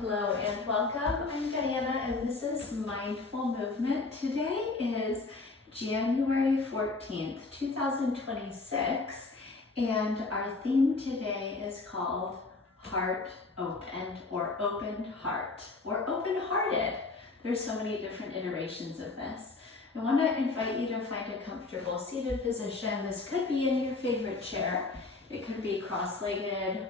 Hello and welcome. I'm Diana and this is Mindful Movement. Today is January 14th, 2026, and our theme today is called Heart Opened or Opened Heart or Open-Hearted. There's so many different iterations of this. I want to invite you to find a comfortable seated position. This could be in your favorite chair. It could be cross-legged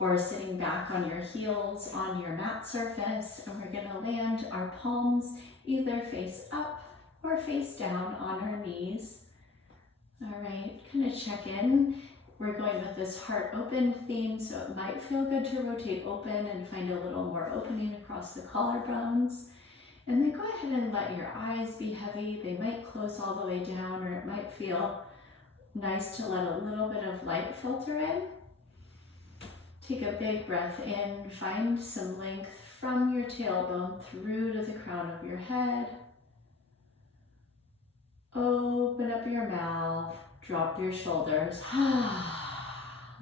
or sitting back on your heels on your mat surface, and we're going to land our palms either face up or face down on our knees. All right, kind of check in. We're going with this heart open theme, so it might feel good to rotate open and find a little more opening across the collarbones. And then go ahead and let your eyes be heavy. They might close all the way down, or it might feel nice to let a little bit of light filter in. Take a big breath in, find some length from your tailbone through to the crown of your head. Open up your mouth, drop your shoulders.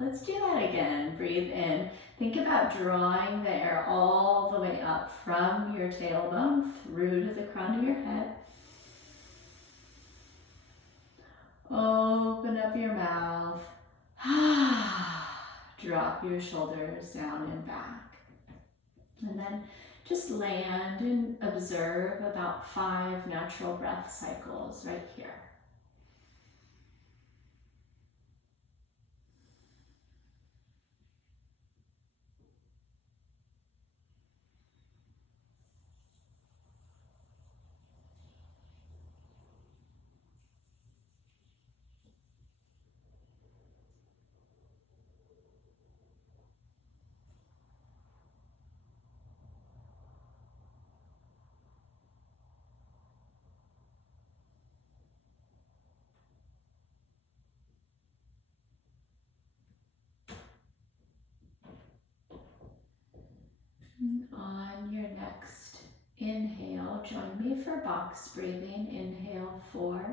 Let's do that again. Breathe in. Think about drawing the air all the way up from your tailbone through to the crown of your head. Open up your mouth. Drop your shoulders down and back. And then just land and observe about 5 natural breath cycles right here. On your next inhale, join me for box breathing. Inhale, 4,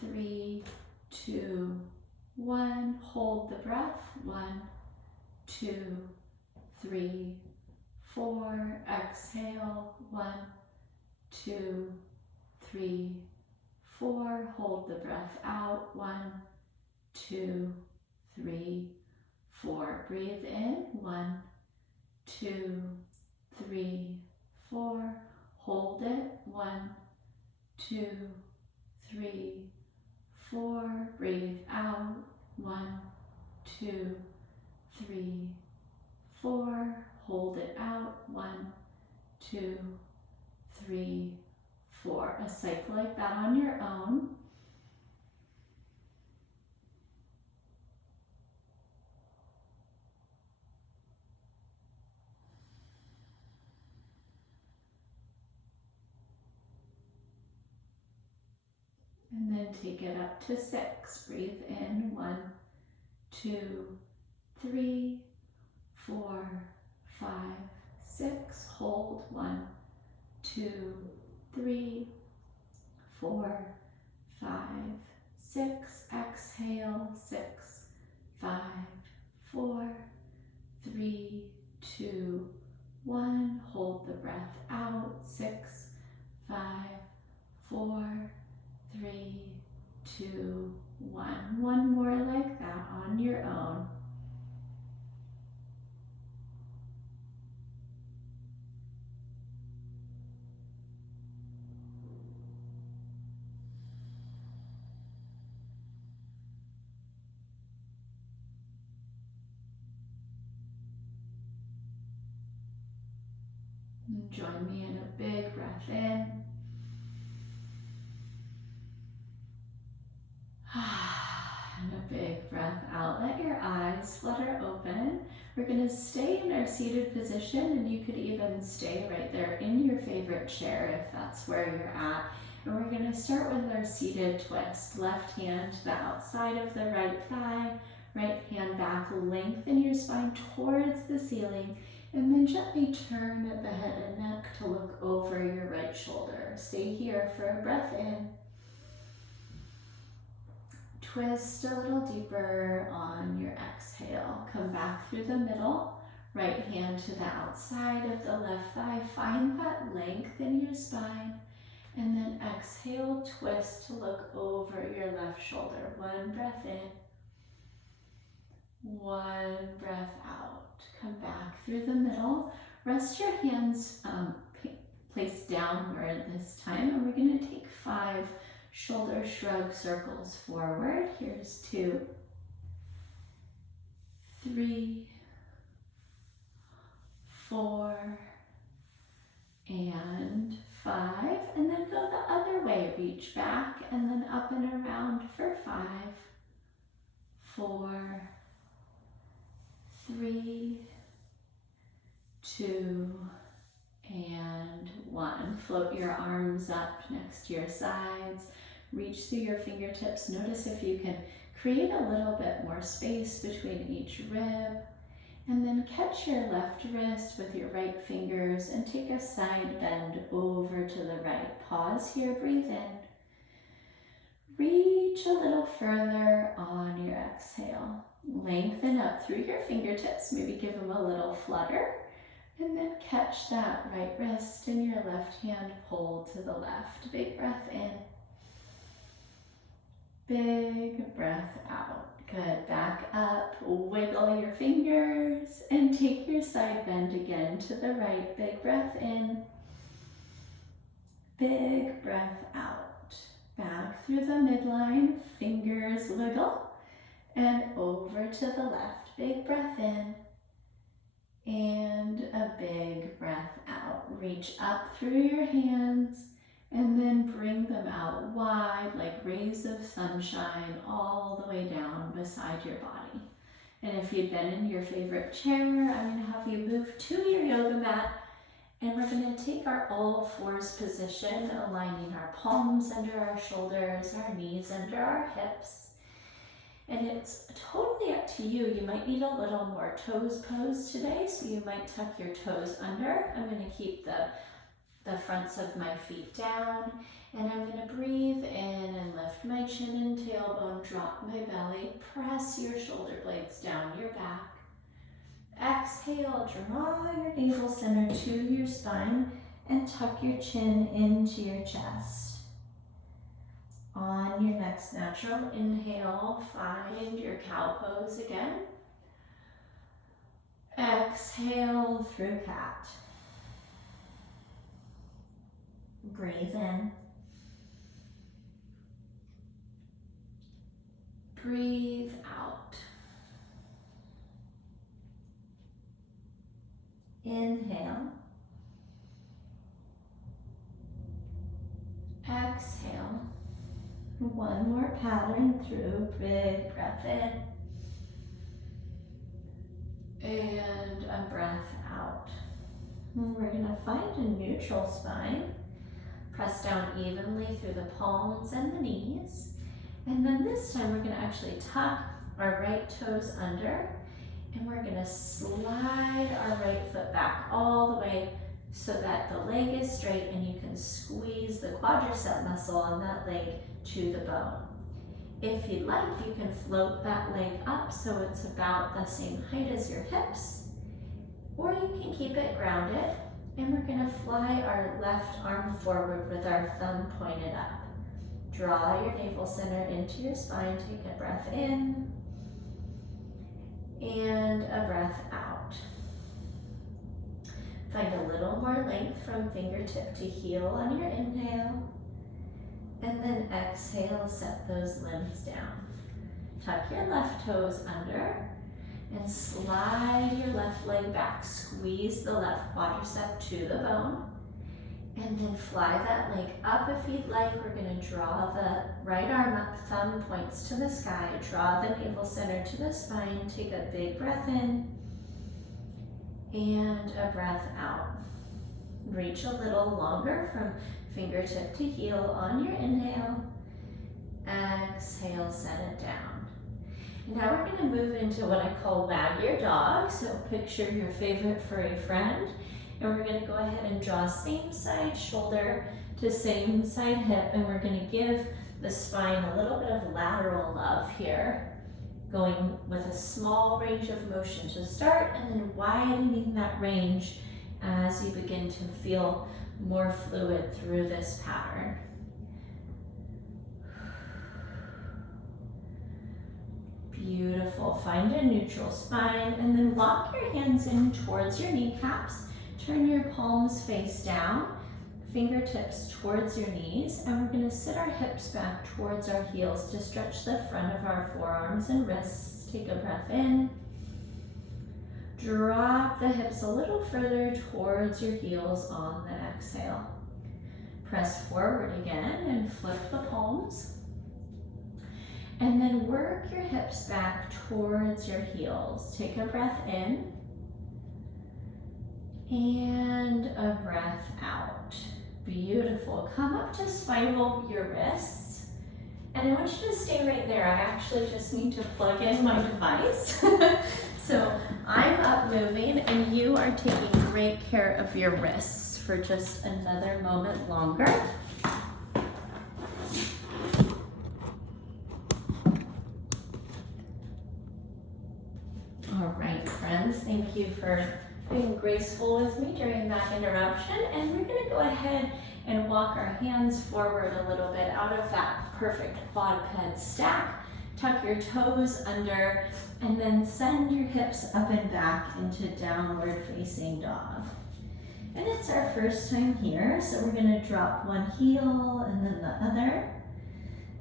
3, 2, 1. Hold the breath. 1, 2, 3, 4. Exhale. 1, 2, 3, 4. Hold the breath out. 1, 2, 3, 4. Breathe in. 1, 2, 3, 4. Hold it. 1, 2, 3, 4. Breathe out. 1, 2, 3, 4. Hold it out. 1, 2, 3, 4. A cycle like that on your own. And then take it up to 6. Breathe in. 1, 2, 3, 4, 5, 6. Hold. 1, 2, 3, 4, 5, 6. Exhale. 6, 5, 4, 3, 2, 1. Hold the breath out. 6, 5, 4, 3, 2, 1. One more like that on your own. And join me in a big breath in. And a big breath out. Let your eyes flutter open. We're going to stay in our seated position, and you could even stay right there in your favorite chair if that's where you're at. And we're going to start with our seated twist. Left hand to the outside of the right thigh, right hand back. Lengthen your spine towards the ceiling, and then gently turn the head and neck to look over your right shoulder. Stay here for a breath in. Twist a little deeper on your exhale. Come back through the middle. Right hand to the outside of the left thigh. Find that length in your spine. And then exhale, twist to look over your left shoulder. One breath in. One breath out. Come back through the middle. Rest your hands placed downward this time. And we're going to take 5 shoulder shrug circles forward. Here's 2, 3, 4, and 5. And then go the other way. Reach back and then up and around for 5, 4, 3, 2, and 1. Float your arms up next to your sides. Reach through your fingertips. Notice if you can create a little bit more space between each rib. And then catch your left wrist with your right fingers and take a side bend over to the right. Pause here, breathe in. Reach a little further on your exhale. Lengthen up through your fingertips, maybe give them a little flutter. And then catch that right wrist and your left hand pull to the left. Big breath in. Big breath out. Good. Back up. Wiggle your fingers and take your side bend again to the right. Big breath in. Big breath out. Back through the midline. Fingers wiggle. And over to the left. Big breath in. And a big breath out. Reach up through your hands and then bring them out wide like rays of sunshine all the way down beside your body. And if you've been in your favorite chair, I'm going to have you move to your yoga mat, and we're going to take our all fours position, aligning our palms under our shoulders, our knees under our hips. And it's totally up to you. You might need a little more toes pose today, so you might tuck your toes under. I'm going to keep the fronts of my feet down, and I'm going to breathe in and lift my chin and tailbone, drop my belly, press your shoulder blades down your back. Exhale, draw your navel center to your spine and tuck your chin into your chest. On your next natural inhale, find your cow pose again. Exhale through cat. Breathe in. Breathe out. Inhale. Exhale. One more pattern through. Big breath in. And a breath out. And we're going to find a neutral spine. Press down evenly through the palms and the knees. And then this time we're going to actually tuck our right toes under. And we're going to slide our right foot back all the way so that the leg is straight and you can squeeze the quadricep muscle on that leg to the bone. If you'd like, you can float that leg up so it's about the same height as your hips, or you can keep it grounded, and we're going to fly our left arm forward with our thumb pointed up. Draw your navel center into your spine, take a breath in, and a breath out. Find a little more length from fingertip to heel on your inhale. And then exhale, set those limbs down. Tuck your left toes under and slide your left leg back. Squeeze the left quadricep to the bone. And then fly that leg up if you'd like. We're going to draw the right arm up, thumb points to the sky. Draw the navel center to the spine. Take a big breath in and a breath out. Reach a little longer from fingertip to heel on your inhale. Exhale, set it down. And now we're going to move into what I call wag your dog. So picture your favorite furry friend. And we're going to go ahead and draw same side shoulder to same side hip. And we're going to give the spine a little bit of lateral love here. going with a small range of motion to start, and then widening that range as you begin to feel more fluid through this pattern. Beautiful. Find a neutral spine, and then walk your hands in towards your kneecaps. Turn your palms face down, fingertips towards your knees, and we're going to sit our hips back towards our heels to stretch the front of our forearms and wrists. Take a breath in. Drop the hips a little further towards your heels on the exhale. Press forward again and flip the palms. And then work your hips back towards your heels. Take a breath in and a breath out. Beautiful. Come up to spiral your wrists. And I want you to stay right there. I actually just need to plug in my device. So I'm up moving, and you are taking great care of your wrists for just another moment longer. All right, friends, thank you for being graceful with me during that interruption. And we're going to go ahead and walk our hands forward a little bit out of that perfect quadruped stack. Tuck your toes under, and then send your hips up and back into downward facing dog. And it's our first time here, so we're going to drop one heel and then the other,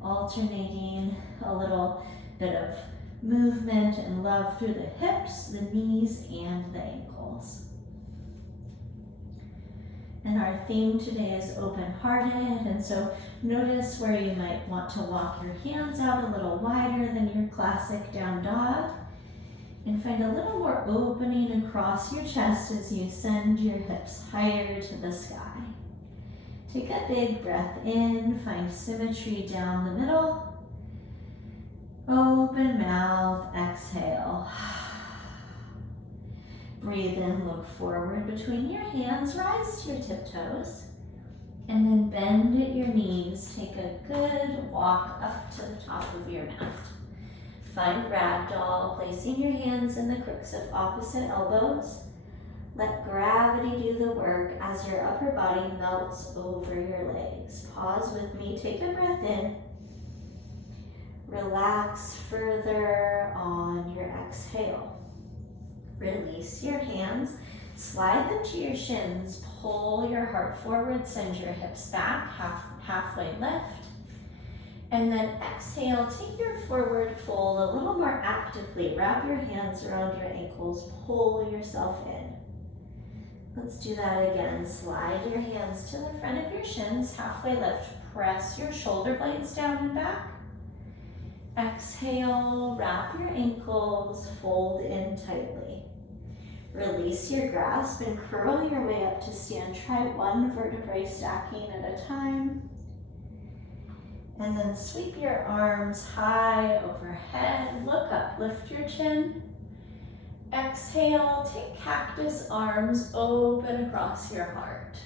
alternating a little bit of movement and love through the hips, the knees, and the ankles. And our theme today is open-hearted, and so notice where you might want to walk your hands out a little wider than your classic down dog, and find a little more opening across your chest as you send your hips higher to the sky. Take a big breath in, find symmetry down the middle. Open mouth, exhale. Breathe in, look forward between your hands, rise to your tiptoes, and then bend at your knees. Take a good walk up to the top of your mat. Find ragdoll, placing your hands in the crooks of opposite elbows. Let gravity do the work as your upper body melts over your legs. Pause with me, take a breath in. Relax further on your exhale. Release your hands, slide them to your shins, pull your heart forward, send your hips back, halfway lift. And then exhale, take your forward fold a little more actively. Wrap your hands around your ankles, pull yourself in. Let's do that again. Slide your hands to the front of your shins, halfway lift. Press your shoulder blades down and back. Exhale, wrap your ankles, fold in tightly. Release your grasp and curl your way up to stand. Try one vertebrae stacking at a time. And then sweep your arms high overhead. Look up, lift your chin. Exhale, take cactus arms, open across your heart.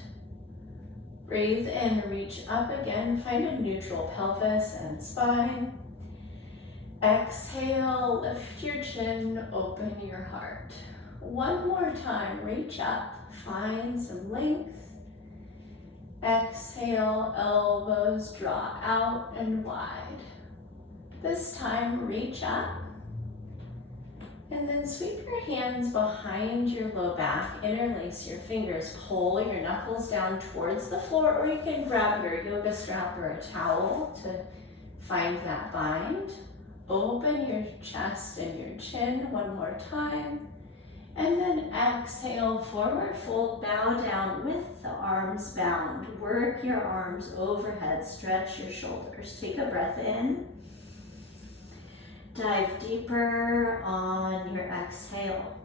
Breathe in, reach up again. Find a neutral pelvis and spine. Exhale, lift your chin, open your heart. One more time, reach up, find some length. Exhale, elbows draw out and wide. This time, reach up. And then sweep your hands behind your low back, interlace your fingers, pull your knuckles down towards the floor, or you can grab your yoga strap or a towel to find that bind. Open your chest and your chin one more time. And then exhale, forward fold, bow down with the arms bound. Work your arms overhead, stretch your shoulders. Take a breath in. Dive deeper on your exhale.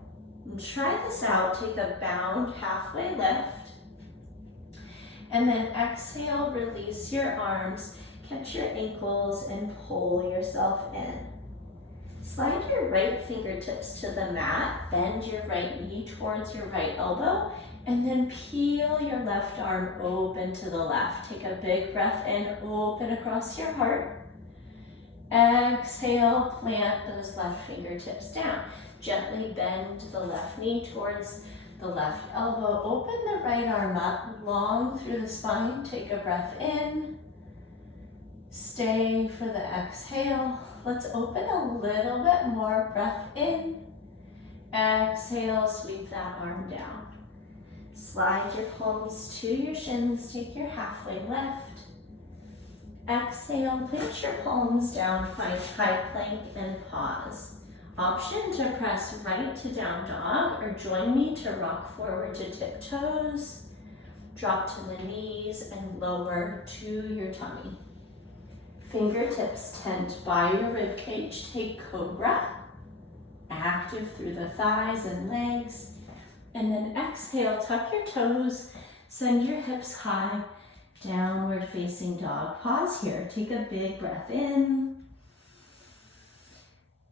And try this out. Take a bound halfway lift. And then exhale, release your arms. Catch your ankles and pull yourself in. Slide your right fingertips to the mat, bend your right knee towards your right elbow, and then peel your left arm open to the left. Take a big breath in, open across your heart. Exhale, plant those left fingertips down. Gently bend the left knee towards the left elbow. Open the right arm up, long through the spine. Take a breath in. Stay for the exhale. Let's open a little bit more. Breath in. Exhale, sweep that arm down. Slide your palms to your shins. Take your halfway lift. Exhale, put your palms down, find high plank and pause. Option to press right to down dog or join me to rock forward to tiptoes. Drop to the knees and lower to your tummy. Fingertips tent by your rib cage. Take cobra. Active through the thighs and legs. And then exhale, tuck your toes, send your hips high. Downward facing dog. Pause here. Take a big breath in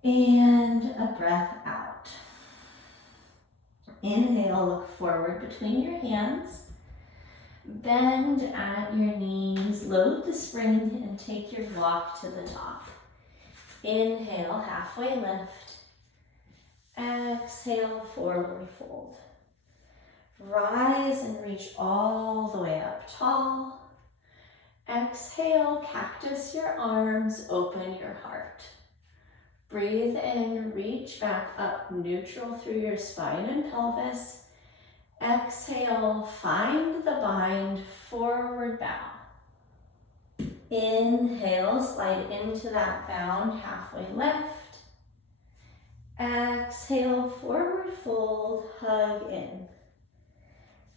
and a breath out. Inhale, look forward between your hands. Bend at your knees. Load the spring and take your walk to the top. Inhale, halfway lift. Exhale, forward fold. Rise and reach all the way up tall. Exhale, cactus your arms, open your heart. Breathe in, reach back up, neutral through your spine and pelvis. Exhale, find the bind, forward bow. Inhale, slide into that bound, halfway lift. Exhale, forward fold, hug in.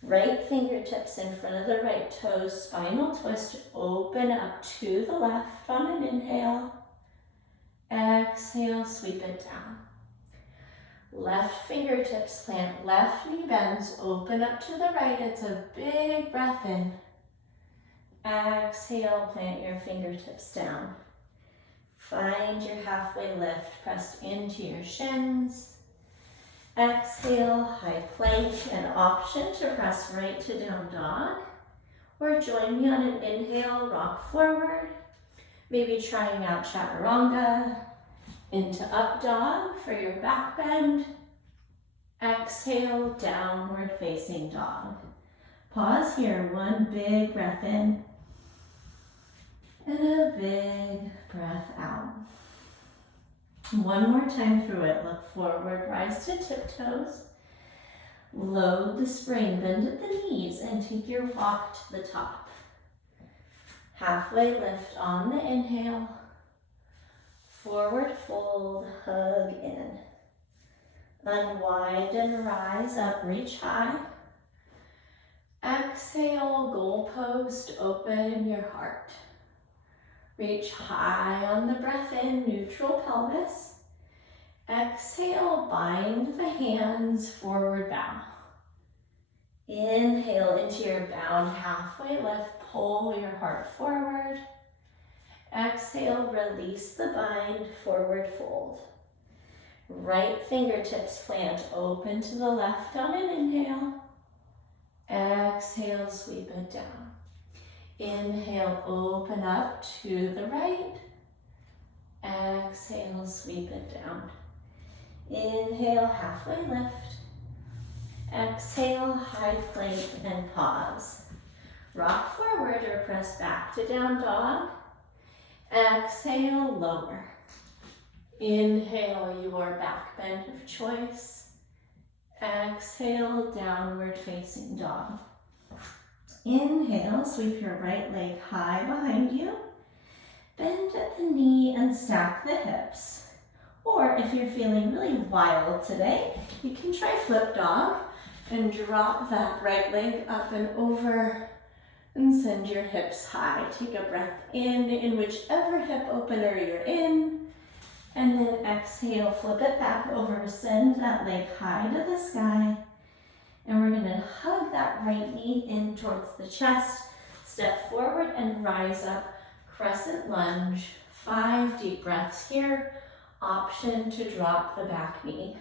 Right fingertips in front of the right toes, spinal twist, open up to the left on an inhale. Exhale, sweep it down. Left fingertips plant, left knee bends, open up to the right. It's a big breath in. Exhale, plant your fingertips down. Find your halfway lift, press into your shins. Exhale, high plank, an option to press right to down dog, or join me on an inhale, rock forward, maybe trying out chaturanga, into up dog for your back bend. Exhale, downward facing dog. Pause here, one big breath in, and a big breath out. One more time through it. Look forward, rise to tiptoes. Load the spring, bend at the knees, and take your walk to the top. Halfway lift on the inhale. Forward fold, hug in. Unwind and rise up, reach high. Exhale, goalpost, open your heart. Reach high on the breath in, neutral pelvis. Exhale, bind the hands, forward bow. Inhale into your bound halfway lift, pull your heart forward. Exhale, release the bind, forward fold. Right fingertips plant, open to the left on an inhale. Exhale, sweep it down. Inhale, open up to the right. Exhale, sweep it down. Inhale, halfway lift. Exhale, high plank and pause. Rock forward or press back to down dog. Exhale, lower. Inhale, your back bend of choice. Exhale, downward facing dog. Inhale, sweep your right leg high behind you. Bend at the knee and stack the hips. Or if you're feeling really wild today, you can try flip dog and drop that right leg up and over and send your hips high. Take a breath in whichever hip opener you're in. And then exhale, flip it back over, send that leg high to the sky. And we're gonna hug that right knee in towards the chest. Step forward and rise up, crescent lunge. 5 deep breaths here. Option to drop the back knee.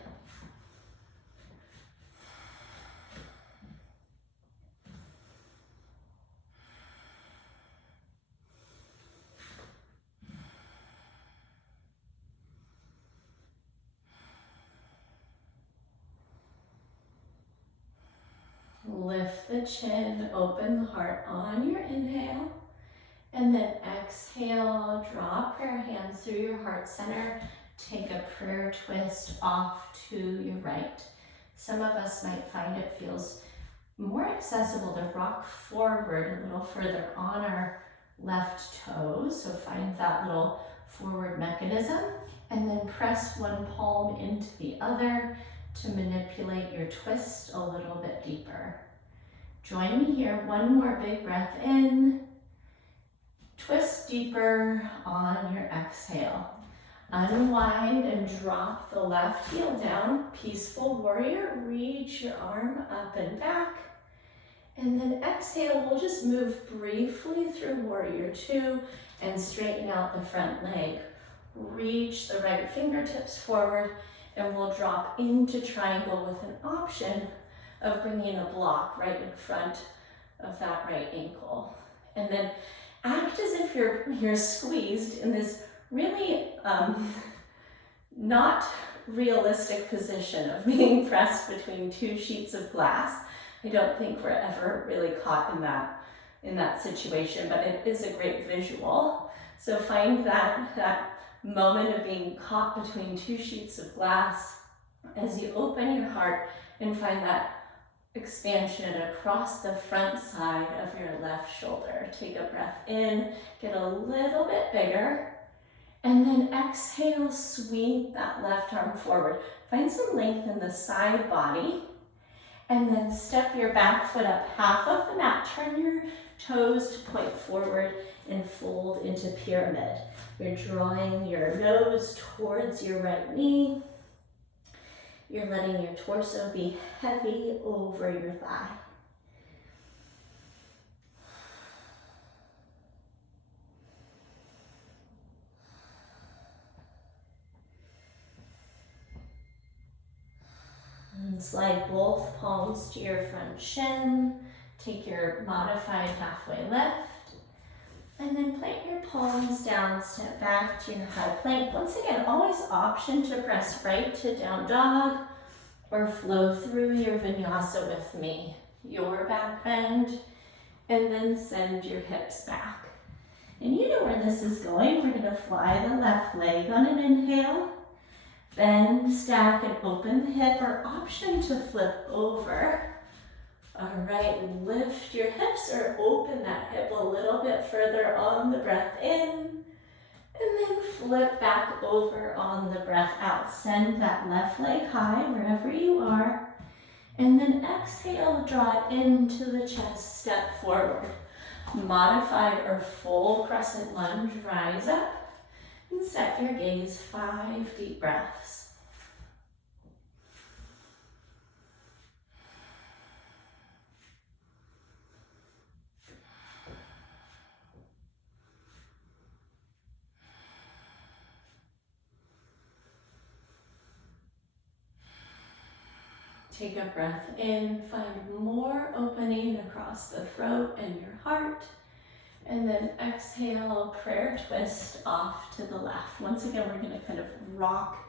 Lift the chin, open the heart on your inhale. And then exhale, draw prayer hands through your heart center. Take a prayer twist off to your right. Some of us might find it feels more accessible to rock forward a little further on our left toes. So find that little forward mechanism. And then press one palm into the other to manipulate your twist a little bit deeper. Join me here. One more big breath in. Twist deeper on your exhale. Unwind and drop the left heel down. Peaceful warrior. Reach your arm up and back. And then exhale, we'll just move briefly through warrior two and straighten out the front leg. Reach the right fingertips forward and we'll drop into triangle with an option of bringing a block right in front of that right ankle. And then act as if you're squeezed in this really not realistic position of being pressed between two sheets of glass. I don't think we're ever really caught in that situation, but it is a great visual. So find that moment of being caught between two sheets of glass as you open your heart and find that expansion across the front side of your left shoulder. Take a breath in, get a little bit bigger, and then exhale, sweep that left arm forward. Find some length in the side body, and then step your back foot up half of the mat. Turn your toes to point forward and fold into pyramid. You're drawing your nose towards your right knee. You're letting your torso be heavy over your thigh. And slide both palms to your front shin. Take your modified halfway lift. And then plant your palms down, step back to your high plank. Once again, always option to press right to down dog or flow through your vinyasa with me. Your back bend, and then send your hips back. And you know where this is going. We're gonna fly the left leg on an inhale. Bend, stack, and open the hip, or option to flip over. All right, lift your hips or open that hip a little bit further on the breath in, and then flip back over on the breath out. Send that left leg high wherever you are, and then exhale, draw it into the chest, step forward. Modified or full crescent lunge, rise up, and set your gaze, 5 deep breaths. Take a breath in, find more opening across the throat and your heart, and then exhale, prayer twist off to the left. Once again, we're going to kind of rock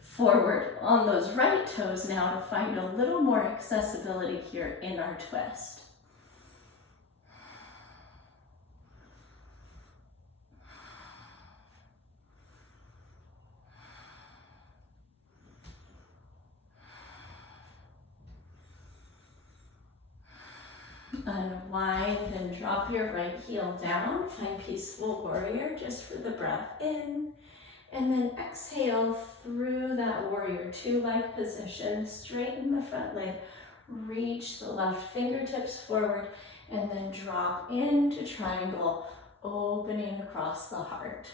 forward on those right toes now to find a little more accessibility here in our twist. Unwind and drop your right heel down. Find peaceful warrior just for the breath in. And then exhale through that warrior two-leg position. Straighten the front leg. Reach the left fingertips forward. And then drop into triangle, opening across the heart.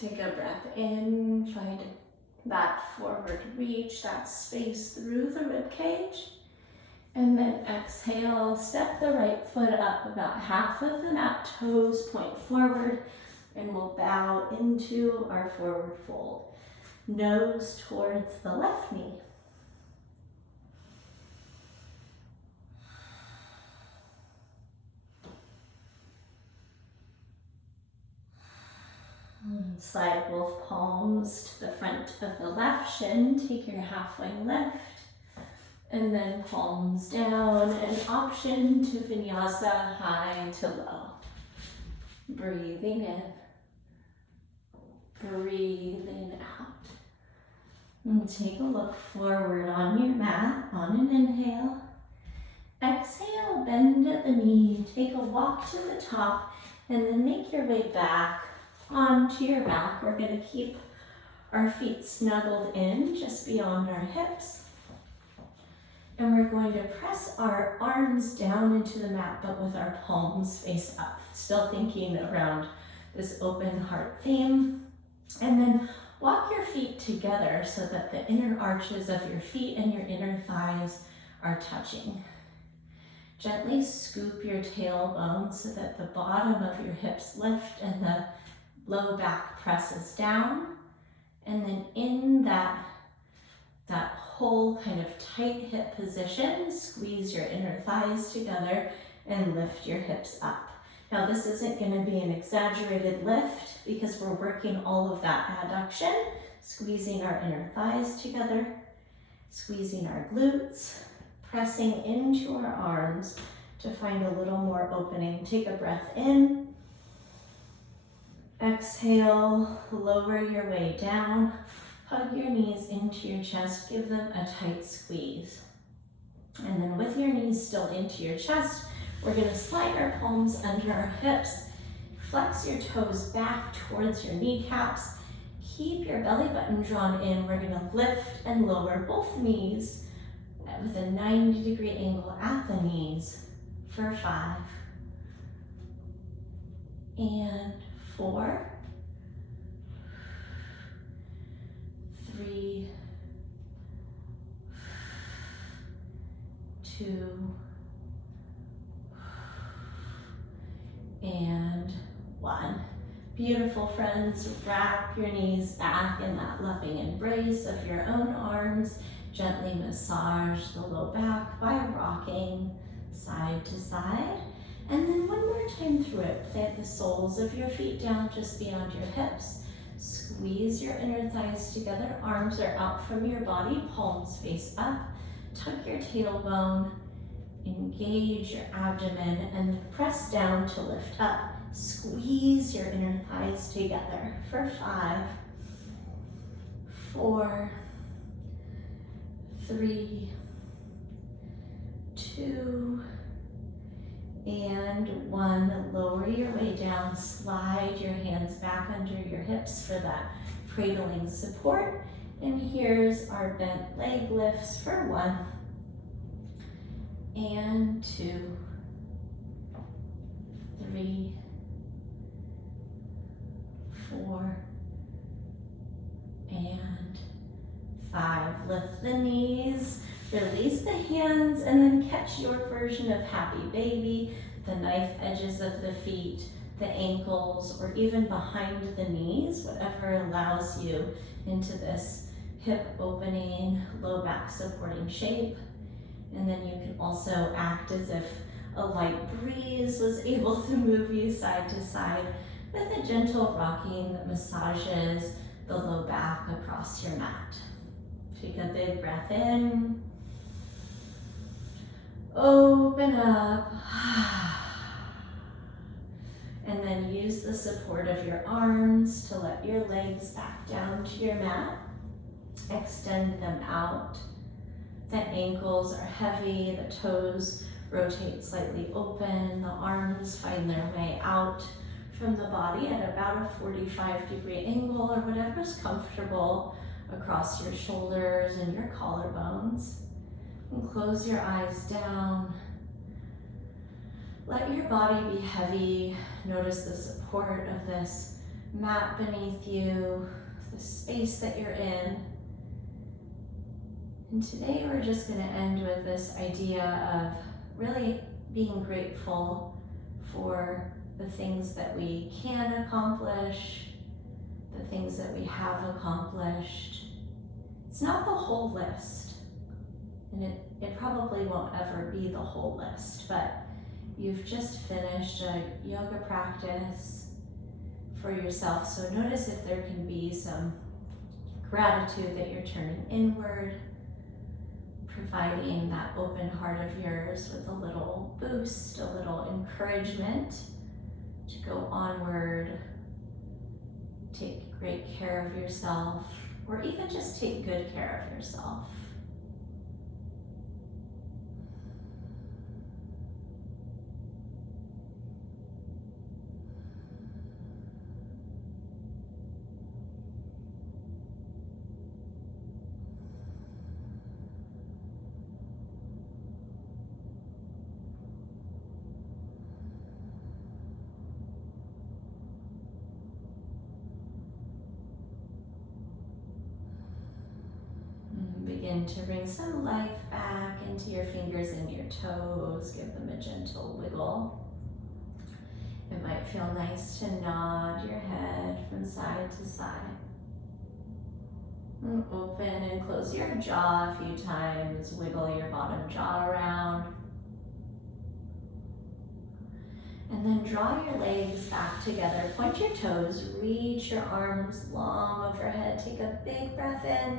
Take a breath in, find that forward reach, that space through the rib cage. And then exhale, step the right foot up about half of the mat, toes point forward, and we'll bow into our forward fold. Nose towards the left knee. Slide both palms to the front of the left shin. Take your halfway lift. And then palms down, an option to vinyasa, high to low. Breathing in, breathing out. And take a look forward on your mat on an inhale. Exhale, bend at the knee, take a walk to the top, and then make your way back onto your back. We're going to keep our feet snuggled in just beyond our hips. And we're going to press our arms down into the mat, but with our palms face up. Still thinking around this open heart theme. And then walk your feet together so that the inner arches of your feet and your inner thighs are touching. Gently scoop your tailbone so that the bottom of your hips lift and the low back presses down. And then in that whole kind of tight hip position, squeeze your inner thighs together and lift your hips up. Now this isn't going to be an exaggerated lift because we're working all of that adduction, squeezing our inner thighs together, squeezing our glutes, pressing into our arms to find a little more opening. Take a breath in. Exhale, lower your way down. Hug your knees into your chest, give them a tight squeeze. And then with your knees still into your chest, we're gonna slide our palms under our hips, flex your toes back towards your kneecaps, keep your belly button drawn in. We're gonna lift and lower both knees with a 90-degree angle at the knees for 5, and 4, 3, 2, and 1. Beautiful, friends. Wrap your knees back in that loving embrace of your own arms. Gently massage the low back by rocking side to side. And then one more time through it, plant the soles of your feet down just beyond your hips. Squeeze your inner thighs together. Arms are out from your body, palms face up. Tuck your tailbone, engage your abdomen, and press down to lift up. Squeeze your inner thighs together for 5, 4, 3, 2, and 1. Lower your way down, slide your hands back under your hips for that cradling support. And here's our bent leg lifts for 1, and 2, 3, 4, and 5. Lift the knees, release the hands, and then catch your version of happy baby, the knife edges of the feet, the ankles, or even behind the knees, whatever allows you into this hip opening, low back supporting shape. And then you can also act as if a light breeze was able to move you side to side with a gentle rocking that massages the low back across your mat. Take a big breath in. Open up. And then use the support of your arms to let your legs back down to your mat. Extend them out. The ankles are heavy, the toes rotate slightly open, the arms find their way out from the body at about a 45-degree angle or whatever's comfortable across your shoulders and your collarbones. And close your eyes down. Let your body be heavy. Notice the support of this mat beneath you, the space that you're in. And today we're just going to end with this idea of really being grateful for the things that we can accomplish, the things that we have accomplished. It's not the whole list, and it probably won't ever be the whole list, but you've just finished a yoga practice for yourself. So notice if there can be some gratitude that you're turning inward, providing that open heart of yours with a little boost, a little encouragement to go onward, take great care of yourself, or even just take good care of yourself. Begin to bring some life back into your fingers and your toes. Give them a gentle wiggle. It might feel nice to nod your head from side to side. And open and close your jaw a few times. Wiggle your bottom jaw around. And then draw your legs back together. Point your toes. Reach your arms long overhead. Take a big breath in.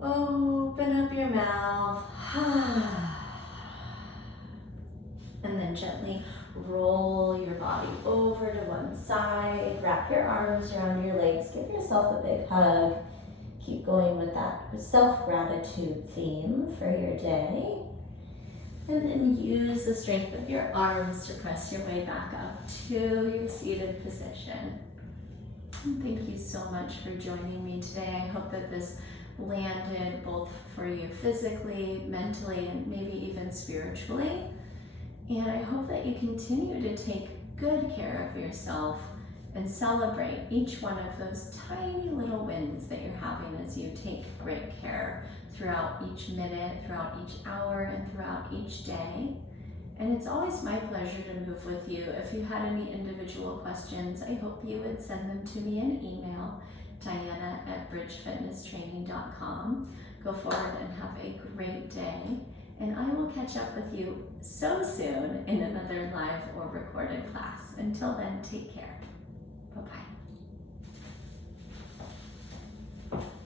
Open up your mouth. And then gently roll your body over to one side. Wrap your arms around your legs. Give yourself a big hug. Keep going with that self-gratitude theme for your day. And then use the strength of your arms to press your way back up to your seated position. And thank you so much for joining me today. I hope that this landed both for you physically, mentally, and maybe even spiritually. And I hope that you continue to take good care of yourself and celebrate each one of those tiny little wins that you're having as you take great care throughout each minute, throughout each hour, and throughout each day. And it's always my pleasure to move with you. If you had any individual questions, I hope you would send them to me in email, Diana@bridgefitnesstraining.com. Go forward and have a great day. And I will catch up with you so soon in another live or recorded class. Until then, take care. Bye-bye.